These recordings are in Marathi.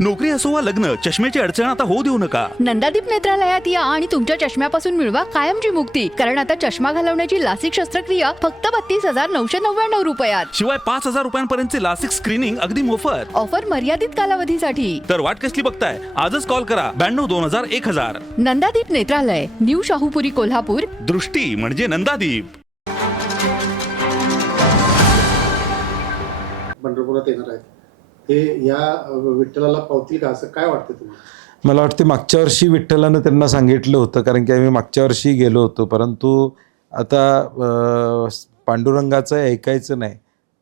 नोकरी असो वा लग्न, चष्म्याची अडचण आता होऊ देऊ नका. नंदादीप नेत्रालयात या आणि तुमच्या चष्म्यापासून मिळवा कायमची मुक्ती. कारण आता चष्मा घालवण्याची लासिक शस्त्रक्रिया फक्त 32,999 रुपयात. शिवाय 5,000 रुपयांपर्यंतचे लासिक स्क्रीनिंग अगदी मोफत. ऑफर मर्यादित कालावधीसाठी. तर वाट कसली बघताय, आजच कॉल करा 92-2000-1000. नंदादीप नेत्रालय, न्यू शाहूपुरी, कोल्हापूर. दृष्टी म्हणजे नंदादीप. पंढरपुरात येणार आहेत हे या विठ्ठलाला पावतील का, असं काय वाटतं तुम्हाला? मला वाटते मागच्या वर्षी विठ्ठलानं त्यांना सांगितलं होतं, कारण की आम्ही मागच्या वर्षी गेलो होतो. परंतु आता पांडुरंगाचं ऐकायचं नाही.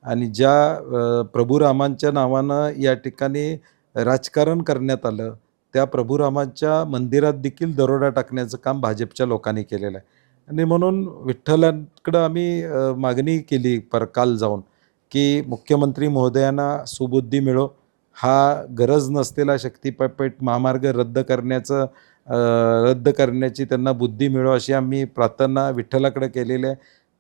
आणि ज्या प्रभू रामांच्या नावानं या ठिकाणी राजकारण करण्यात आलं, त्या प्रभू रामांच्या मंदिरात देखील दरोडा टाकण्याचं काम भाजपच्या लोकांनी केलेलं आहे. आणि म्हणून विठ्ठलांकडं आम्ही मागणी केली काल जाऊन, की मुख्यमंत्री महोदयांना सुबुद्धी मिळो, हा गरज नसलेला शक्तिपेठ महामार्ग रद्द करण्याची त्यांना बुद्धी मिळो, अशी आम्ही प्रार्थना विठ्ठलाकडे केलेली आहे.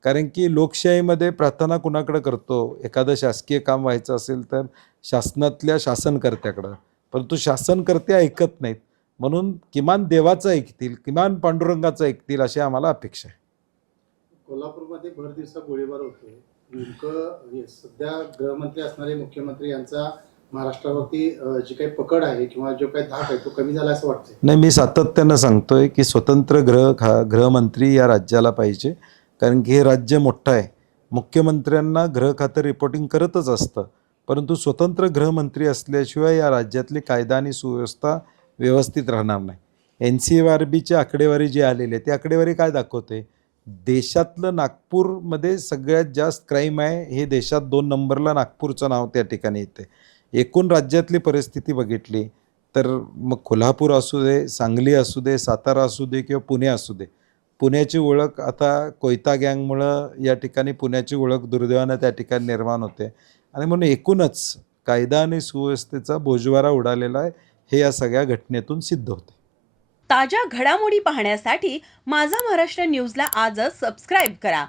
कारण की लोकशाहीमध्ये प्रार्थना कुणाकडे करतो? एखादं शासकीय काम व्हायचं असेल तर शासनातल्या शासनकर्त्याकडं, परंतु शासनकर्ते ऐकत नाहीत. म्हणून किमान देवाचं ऐकतील, किमान पांडुरंगाचं ऐकतील, अशी आम्हाला अपेक्षा आहे. कोल्हापूरमध्ये भर दिवसा गोळीबार होतोय. नेमकं सध्या गृहमंत्री असणारे मुख्यमंत्री यांचा महाराष्ट्रावरती जी काही पकड आहे किंवा जो काही धाक आहे तो कमी झाला असं वाटतंय? नाही, मी सातत्यानं सांगतोय की स्वतंत्र गृहमंत्री या राज्याला पाहिजे. कारण की हे राज्य मोठं आहे. मुख्यमंत्र्यांना गृह खातं रिपोर्टिंग करतच असतं, परंतु स्वतंत्र गृहमंत्री असल्याशिवाय या राज्यातली कायदा आणि सुव्यवस्था व्यवस्थित राहणार नाही. NCRBची आकडेवारी जी आलेली आहे ती आकडेवारी काय दाखवते? देशातलं नागपूरमध्ये सगळ्यात जास्त क्राईम आहे. हे देशात 2 नंबरला नागपूरचं नाव त्या ठिकाणी येते. एकूण राज्यातली परिस्थिती बघितली तर मग कोल्हापूर असू दे, सांगली असू दे, सातारा असू दे किंवा पुणे असू दे, पुण्याची ओळख आता कोयता गँगमुळं या ठिकाणी पुण्याची ओळख दुर्दैवानं त्या ठिकाणी निर्माण होते. आणि म्हणून एकूणच कायदा आणि सुव्यवस्थेचा बोजवारा उडालेला आहे, हे या सगळ्या घटनेतून सिद्ध होते. ताज्या घडामोडी पाहण्यासाठी माझा महाराष्ट्र न्यूजला आजच सबस्क्राईब करा.